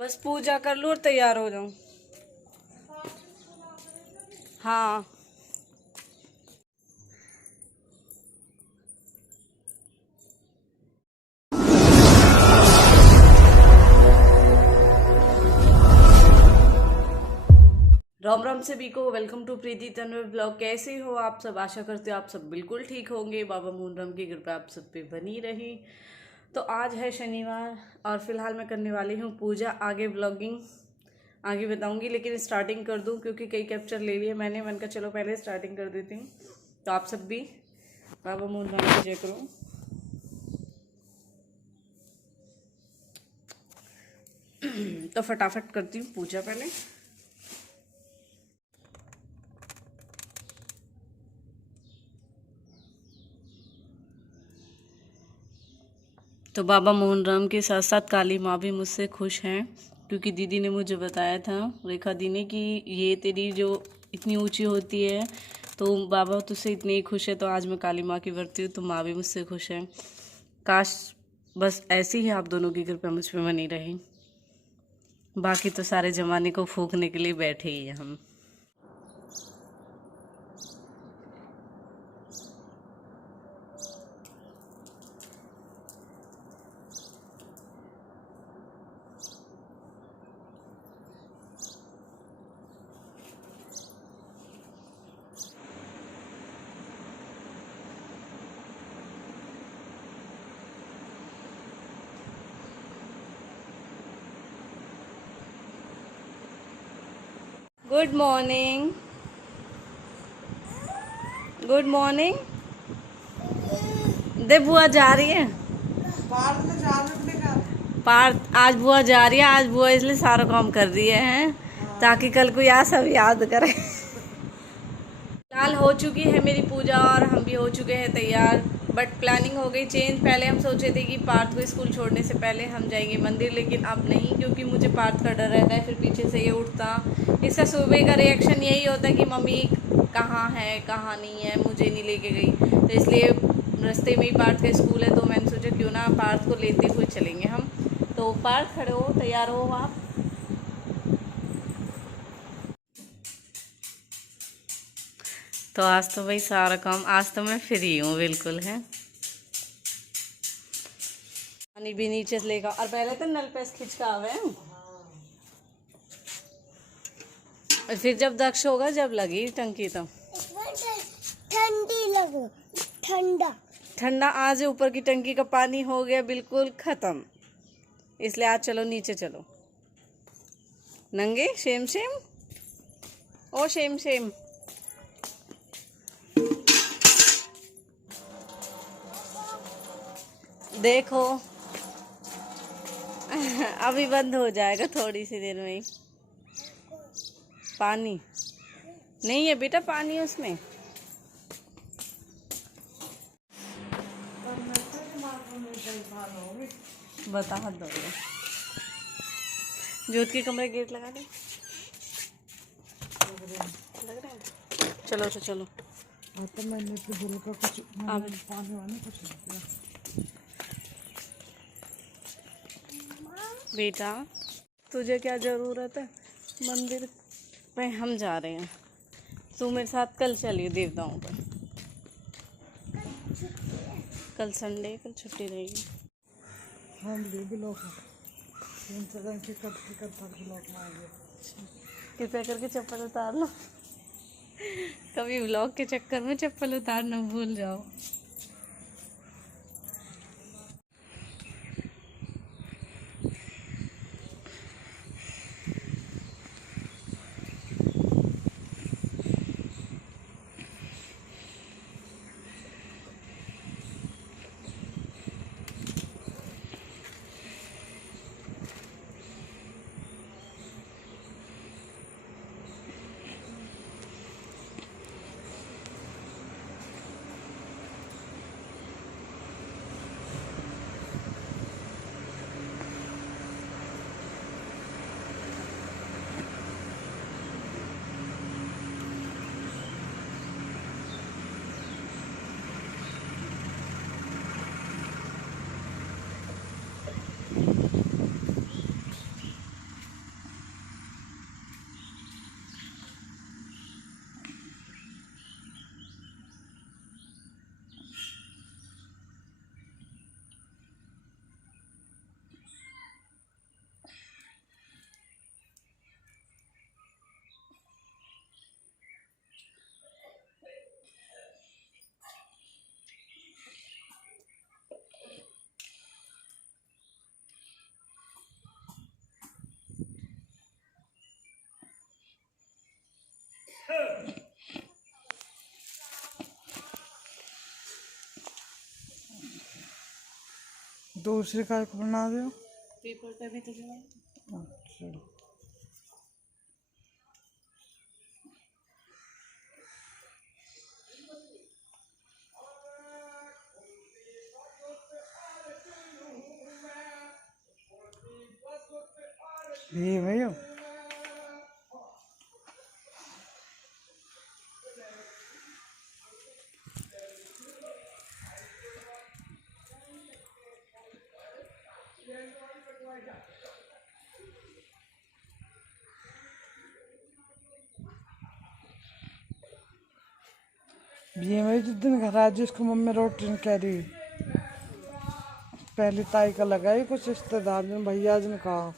बस पूजा कर लूँ और तैयार हो जाऊँ। हाँ। राम राम सभी को, welcome to Preeti Tanwar blog. कैसे हो आप सब? आशा करते हो आप सब बिल्कुल ठीक होंगे। बाबा मोहनराम की कृपा आप सब पे बनी रही। तो आज है शनिवार और फिलहाल मैं करने वाली हूँ पूजा। आगे ब्लॉगिंग आगे बताऊंगी, लेकिन स्टार्टिंग कर दूं क्योंकि कई कैप्चर ले लिए मैंने। मन का चलो पहले स्टार्टिंग कर देती हूँ, तो आप सब भी बाबा मोहनराम की जय करो। तो फटाफट करती हूँ पूजा पहले। तो बाबा मोहनराम के साथ साथ काली माँ भी मुझसे खुश हैं, क्योंकि दीदी ने मुझे बताया था, रेखा दी ने, कि ये तेरी जो इतनी ऊंची होती है तो बाबा तुझसे इतनी ही खुश है। तो आज मैं काली माँ की व्रती हूँ तो माँ भी मुझसे खुश है। काश बस ऐसी ही आप दोनों की कृपा मुझ पर बनी रही। बाकी तो सारे जमाने को फूंकने के लिए बैठे ही हैं हम। Good morning, good morning. दे बुआ जा रही है पार्थ। आज बुआ जा रही है, आज बुआ इसलिए सारा काम कर रही है ताकि कल को याद सब याद करे। फिलहाल हो चुकी है मेरी पूजा और हम भी हो चुके हैं तैयार। बट प्लानिंग हो गई चेंज। पहले हम सोचे थे कि पार्थ को स्कूल छोड़ने से पहले हम जाएंगे मंदिर, लेकिन अब नहीं, क्योंकि मुझे पार्थ का डर रहता है फिर पीछे से ये उठता। इसका सुबह का रिएक्शन यही होता है कि मम्मी कहाँ है कहाँ नहीं है, मुझे नहीं लेके गई। तो इसलिए रास्ते में ही पार्थ का स्कूल है, तो मैंने सोचा क्यों ना पार्थ को लेते हुए चलेंगे हम। तो पार्थ खड़े हो, तैयार हो आप? तो आज तो भाई सारा काम, आज तो मैं फ्री हूँ बिल्कुल है। पानी भी नीचे से लेगा, और पहले तो नल पे खिंचकावे हैं। और फिर जब दक्ष होगा जब लगी टंकी तो ठंडी लगो, ठंडा ठंडा। आज ऊपर की टंकी का पानी हो गया बिल्कुल खत्म, इसलिए आज चलो नीचे चलो। नंगे शेम शेम, ओ शेम शेम। देखो अभी बंद हो जाएगा थोड़ी सी देर में ही। पानी नहीं है बेटा, पानी उसमें। बता हाथ दो। जोत के कमरे गेट लगा दे, लग रहा है। चलो तो चलो। तो मैंने तो बोला का कुछ पानी वानी कुछ नहीं किया। बेटा तुझे क्या ज़रूरत है, मंदिर पे हम जा रहे हैं, तू मेरे साथ कल चलिए देवताओं पर। कल संडे, कल छुट्टी रहेगी। हम ले ब्लॉक इंस्टाग्राम के कर ब्लॉक में आ गए। कृपया करके चप्पल उतार लो, कभी व्लॉग के चक्कर में चप्पल उतारना भूल जाओ। दूसरी कार को बना दो। पेपर पे भी तो जला। अच्छा ये भैया ये मैं जिस दिन घर आ जिसको मम्मी रोटी नहीं कह रही पहली ताई का लगाई कुछ रिश्तेदार ने भैया जी ने कहा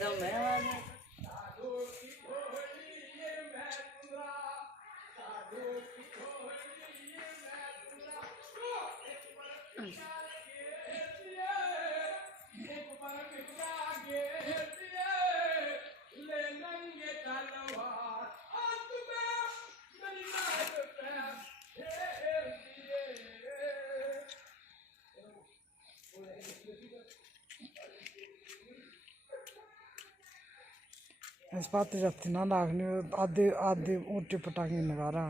दम है आवाज में। इस बात जाती ना नागनी आधे आधे ऊँटे पटाखे लगा रहा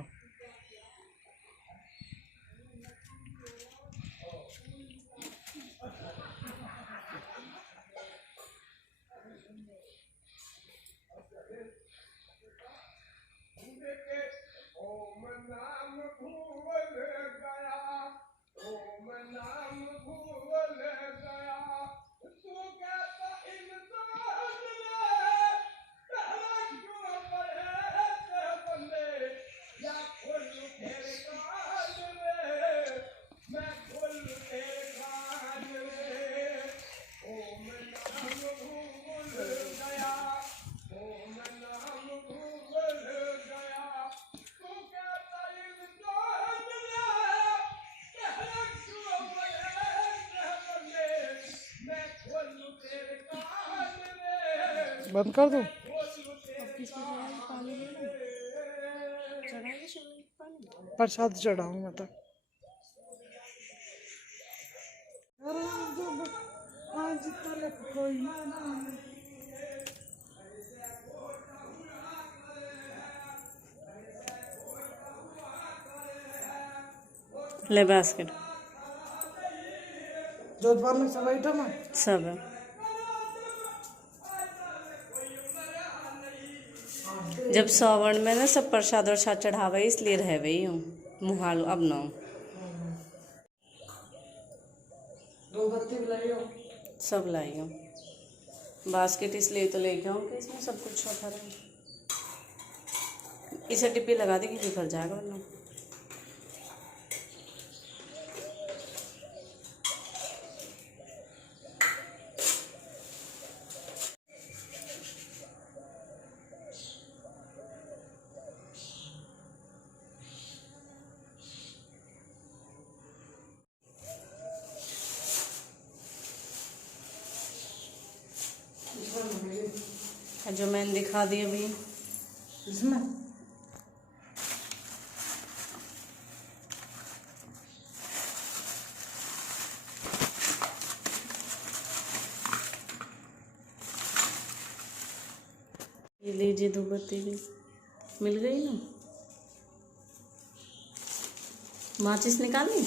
बंद कर दो प्रसाद चढ़ाऊँ मैं तो कोई ले बास्केट जोधपुर में सब आइटम है सब है। जब सावन में ना सब प्रसाद और साथ चढ़ावे इसलिए रह गई हूँ मुहाल अब ना दो बत्ती भी लाई हो सब लाई हूँ बास्केट इसलिए तो लेके आऊँ कि इसमें सब कुछ रखा रहे। इसे डिब्बी लगा देगी बिखर जाएगा वरना। जो मैंने दिखा दी अभी इसमें ये लीजिए दो बत्ती भी मिल गई ना। माचिस निकाली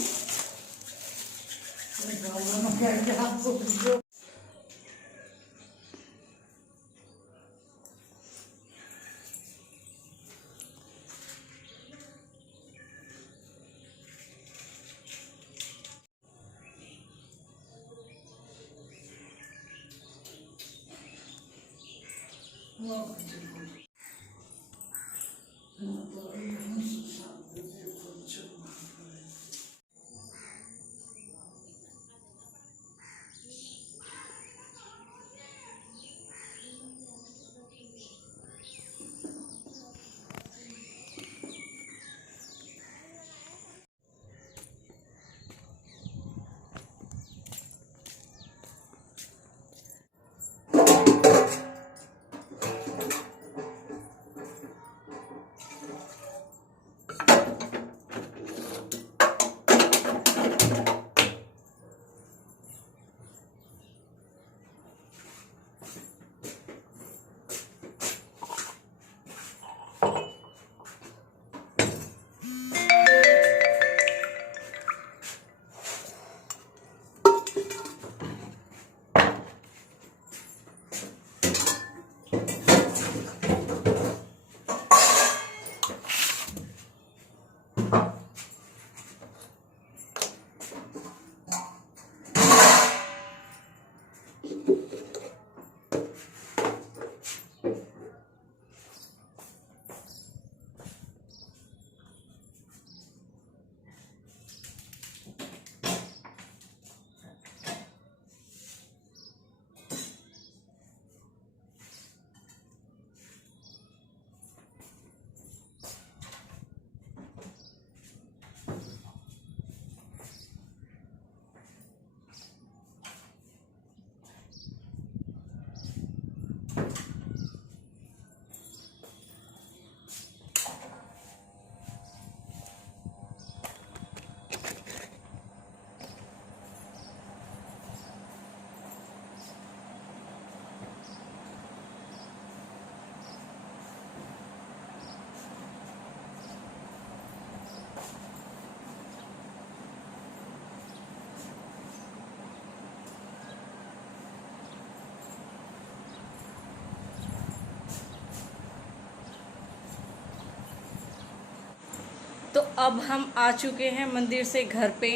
तो अब हम आ चुके हैं मंदिर से घर पे।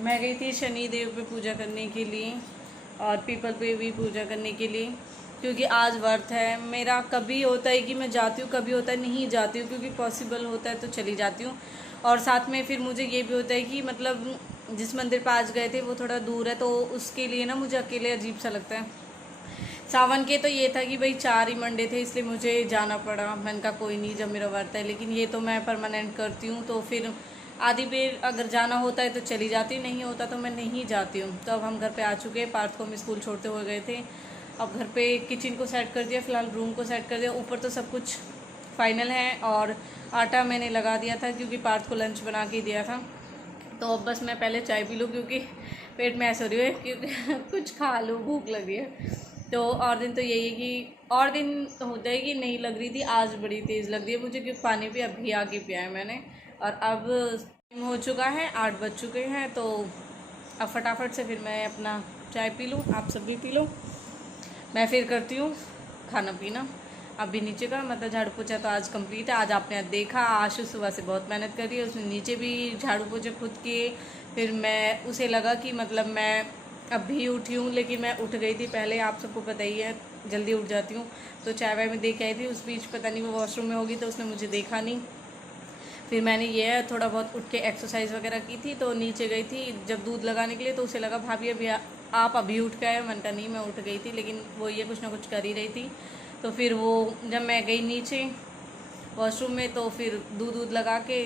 मैं गई थी शनि देव पे पूजा करने के लिए और पीपल पे भी पूजा करने के लिए, क्योंकि आज व्रत है मेरा। कभी होता है कि मैं जाती हूँ, कभी होता है नहीं जाती हूँ, क्योंकि पॉसिबल होता है तो चली जाती हूँ। और साथ में फिर मुझे ये भी होता है कि मतलब जिस मंदिर पर आज गए थे वो थोड़ा दूर है, तो उसके लिए ना मुझे अकेले अजीब सा लगता है। सावन के तो ये था कि भाई 4 ही मंडे थे, इसलिए मुझे जाना पड़ा। मैंने कहा कोई नहीं, जब मेरा व्रत है। लेकिन ये तो मैं परमानेंट करती हूँ, तो फिर आधी बेर अगर जाना होता है तो चली जाती हूँ, नहीं होता तो मैं नहीं जाती हूँ। तो अब हम घर पे आ चुके हैं। पार्थ को हम स्कूल छोड़ते हुए गए थे। अब घर पे किचन को सेट कर दिया, फ़िलहाल रूम को सेट कर दिया। ऊपर तो सब कुछ फाइनल है और आटा मैंने लगा दिया था क्योंकि पार्थ को लंच बना के दिया था। तो अब बस मैं पहले चाय पी लूँ क्योंकि पेट में ऐसा हो रही है क्योंकि कुछ खा लूँ, भूख लगी है। तो और दिन तो यही है कि और दिन होता है कि नहीं लग रही थी, आज बड़ी तेज़ लग रही है मुझे, क्योंकि पानी भी अभी आके पिया है मैंने। और अब टाइम हो चुका है, 8 बज चुके हैं। तो अब फटाफट से फिर मैं अपना चाय पी लूँ, आप सब भी पी लो। मैं फिर करती हूँ खाना पीना। अभी नीचे का मतलब झाड़ू पोछा तो आज कंप्लीट है। आज आपने देखा आशु सुबह से बहुत मेहनत कर रही है, उसने नीचे भी झाड़ू पोछे खुद किए। फिर मैं उसे लगा कि मतलब मैं अभी उठी हूँ, लेकिन मैं उठ गई थी पहले। आप सबको पता ही है जल्दी उठ जाती हूँ। तो चाय वाय में दे के आई थी, उस बीच पता नहीं वो वॉशरूम में होगी तो उसने मुझे देखा नहीं। फिर मैंने ये थोड़ा बहुत उठ के एक्सरसाइज वगैरह की थी, तो नीचे गई थी जब दूध लगाने के लिए। तो उसे लगा भाभी अभी आप अभी उठ के आए। मैंने कहा नहीं, मैं उठ गई थी, लेकिन वो ये कुछ ना कुछ कर ही रही थी। तो फिर वो जब मैं गई नीचे वॉशरूम में तो फिर दूध लगा के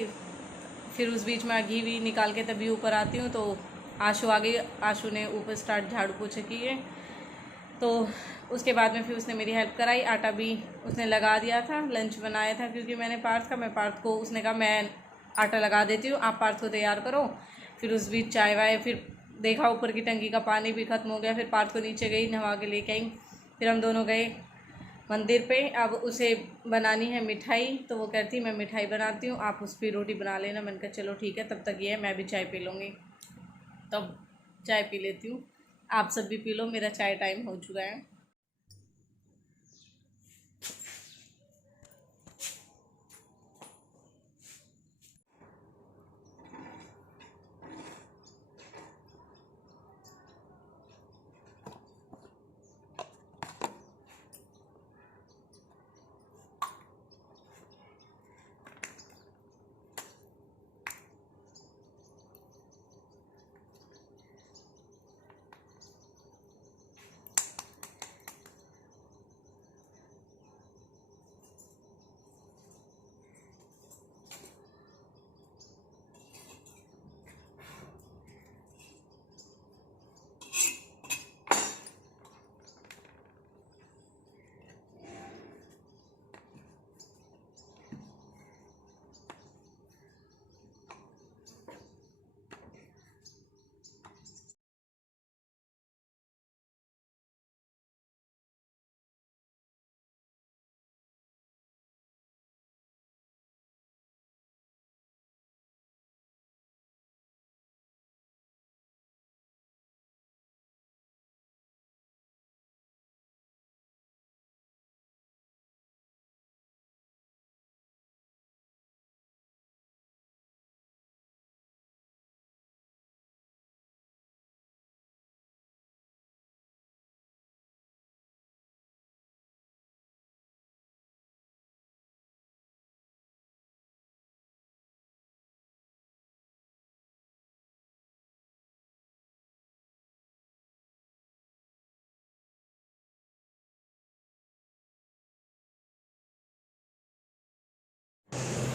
फिर उस बीच में घी भी निकाल के तभी ऊपर आती हूँ। तो आशु आ गई। आशु ने ऊपर स्टार्ट झाड़ू पोछे किए, तो उसके बाद में फिर उसने मेरी हेल्प कराई। आटा भी उसने लगा दिया था, लंच बनाया था क्योंकि मैं पार्थ को उसने कहा मैं आटा लगा देती हूँ, आप पार्थ को तैयार करो। फिर उस बीच चाय वाय, फिर देखा ऊपर की टंकी का पानी भी ख़त्म हो गया। फिर पार्थ को नीचे गई, नहवा के लेके आई। फिर हम दोनों गए मंदिर पे। अब उसे बनानी है मिठाई, तो वो कहती मैं मिठाई बनाती हूँ, आप उस पर रोटी बना लेना। मैंने कहा चलो ठीक है, तब तक ये है मैं भी चाय पी लूँगी। तब चाय पी लेती हूँ, आप सब भी पी लो, मेरा चाय टाइम हो चुका है।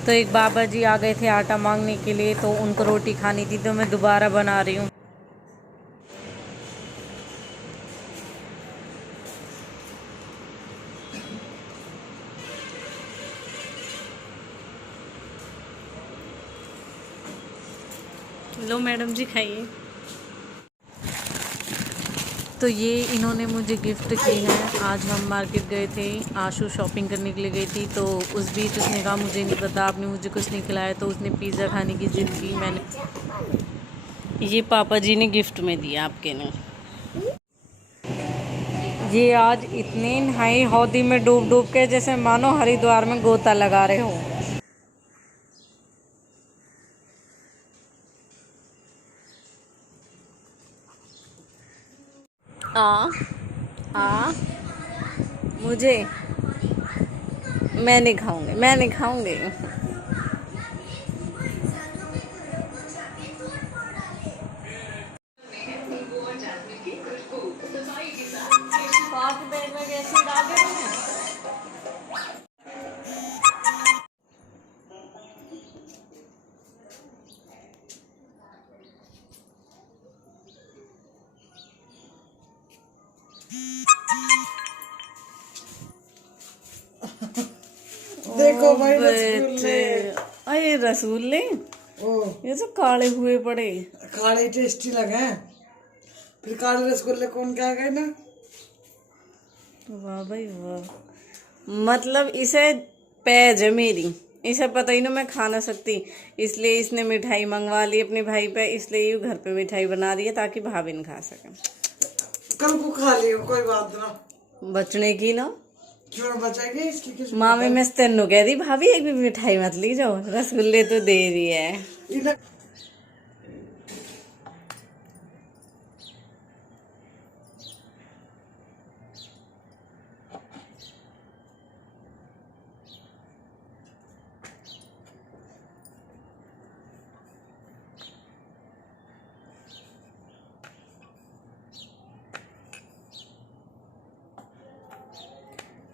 तो एक बाबा जी आ गए थे आटा मांगने के लिए, तो उनको रोटी खानी थी, तो मैं दोबारा बना रही हूँ। लो मैडम जी खाइए। तो ये इन्होंने मुझे गिफ्ट की है। आज हम मार्केट गए थे, आशु शॉपिंग करने के लिए गई थी, तो उस बीच उसने कहा मुझे नहीं पता, आपने मुझे कुछ नहीं खिलाया, तो उसने पिज़्ज़ा खाने की ज़िद की। मैंने ये पापा जी ने गिफ्ट में दिया आपके ने। ये आज इतने नहाए हौदी में डूब डूब के जैसे मानो हरिद्वार में गोता लगा रहे हो। मुझे मैं नहीं खाऊंगी, मैं नहीं खाऊंगी। देखो भाई रसगुल्ले। अरे रसगुल्ले, ओ ये तो काले हुए पड़े। काले टेस्टी लगे, फिर काले रसगुल्ले कौन क्या गए ना। वाह भाई वाह, मतलब इसे पैज है मेरी, इसे पता ही ना मैं खा ना सकती, इसलिए इसने मिठाई मंगवा ली अपने भाई पे, इसलिए ये घर पे मिठाई बना रही है ताकि भाभी न खा सके। कल को खा लियो, कोई बात ना। बचने की ना, क्यों बचाएगी इसकी किस मामी मैं तेनों कह दी भाभी एक भी मिठाई मत ली जाओ, रसगुल्ले तो दे रही है। इन्हें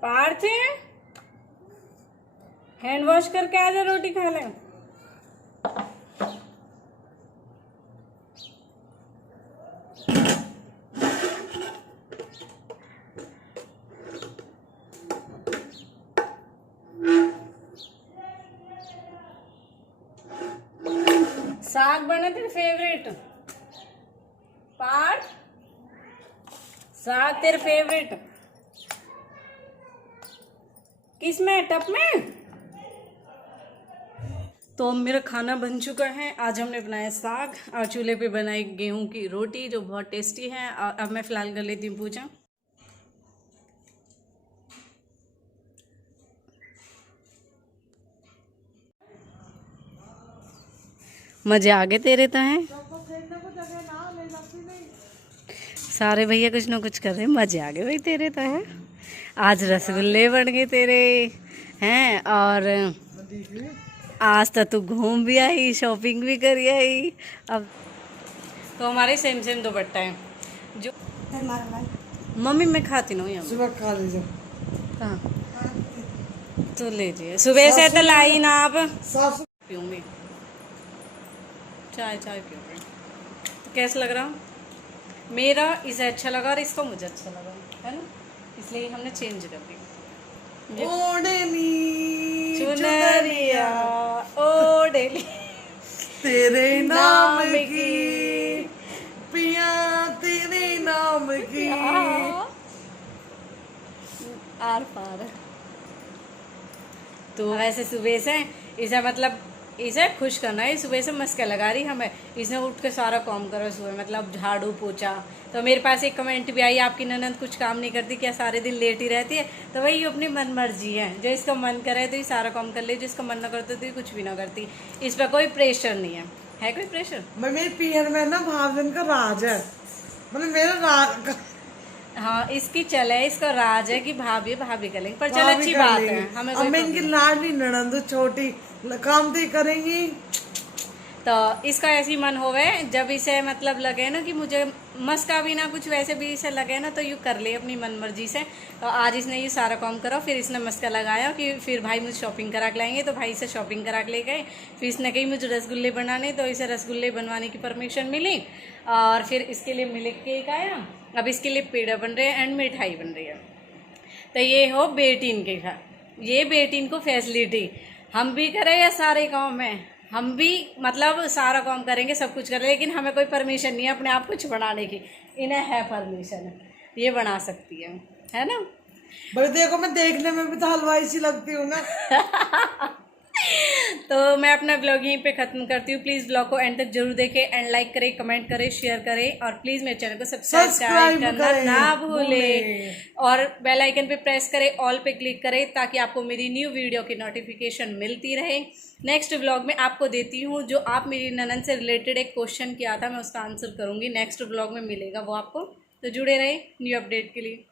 पार्थ हैंड वॉश करके आ जा, रोटी खा ले। साग बना तेरे फेवरेट पार्थ, साग तेरे फेवरेट किस में, टप में? तो मेरा खाना बन चुका है। आज हमने बनाया साग और चूल्हे पे बनाई गेहूं की रोटी जो बहुत टेस्टी है। और अब मैं फिलहाल कर लेती हूँ पूजा। मजे आ गए तेरे तो हैं, सारे भैया कुछ ना कुछ कर रहे हैं, मजे आ गए भाई तेरे तो हैं। आज रसगुल्ले बन गए तेरे हैं, और आज तो तू घूम भी आई, शॉपिंग भी करी आई। अब तो हमारे सेम सेम दुपट्टा है जो मम्मी मैं खाती ना हूँ यहाँ। सुबह खा लीजिए। कहाँ तो लीजिए, सुबह से तो लाई ना आप। सासू पीऊंगी चाय, चाय पीऊंगी। तो कैसा लग रहा मेरा? इसे अच्छा लगा और इसको मुझे अच्छा लगा, है ना, इसलिए हमने चेंज कर दी। ओढ़नी चुनरिया ओढ़ली तेरे नाम की, पिया तेरे नाम की। आर पार। तो वैसे सुबह से इसे मतलब इसे खुश करना है, सुबह से मस्का लगा रही हमें, इसने उठ के सारा काम करा सुबह, मतलब झाड़ू पोछा। तो मेरे पास एक कमेंट भी आई, आपकी ननद कुछ काम नहीं करती क्या, सारे दिन लेट ही रहती है? तो वही अपनी मन मर्जी है, जो इसका मन करे तो ये सारा काम कर ले, जिसका मन ना करते तो ये कुछ भी ना करती। इस पर कोई प्रेशर नहीं है कोई प्रेशर? मेरे पीहर में ना भावजन का राज है, मतलब मेरा राज। हाँ इसकी चल है, इसका राज है कि भाभी भाभी करेंगे, पर चल अच्छी बात है हमें। अब मैं इनकी लाडली ननद छोटी काम तो करेंगी। तो इसका ऐसी मन होवे जब इसे मतलब लगे ना कि मुझे मस्का भी ना कुछ, वैसे भी इसे लगे ना तो यू कर ले अपनी मन मर्जी से। तो आज इसने ये सारा काम करा, फिर इसने मस्का लगाया कि फिर भाई मुझे शॉपिंग करा के लाएंगे, तो भाई से शॉपिंग करा के ले गए। फिर इसने कही मुझे रसगुल्ले बनाने, तो इसे रसगुल्ले बनवाने की परमिशन मिली। और फिर इसके लिए मिल्क केक आया, अब इसके लिए पेड़ा बन रहे हैं एंड मिठाई बन रही है। तो ये हो बेटीन के घर, ये बेटीन को फैसिलिटी हम भी करें या सारे गाँव में हम भी मतलब सारा काम करेंगे, सब कुछ करेंगे, लेकिन हमें कोई परमिशन नहीं है अपने आप कुछ बनाने की। इन्हें है परमिशन, ये बना सकती है ना। बड़े देखो मैं देखने में भी तो हलवाई सी लगती हूँ ना। तो मैं अपना ब्लॉग यहीं पे ख़त्म करती हूँ। प्लीज़ ब्लॉग को एंड तक जरूर देखें, एंड लाइक करें, कमेंट करें, शेयर करें, और प्लीज़ मेरे चैनल को सब्सक्राइब करना ना भूलें, और बेल आइकन पे प्रेस करें, ऑल पे क्लिक करें, ताकि आपको मेरी न्यू वीडियो की नोटिफिकेशन मिलती रहे। नेक्स्ट व्लॉग में आपको देती हूँ जो आप मेरी ननन से रिलेटेड एक क्वेश्चन किया था, मैं उसका आंसर करूँगी, नेक्स्ट व्लॉग में मिलेगा वो आपको। तो जुड़े रहे न्यू अपडेट के लिए।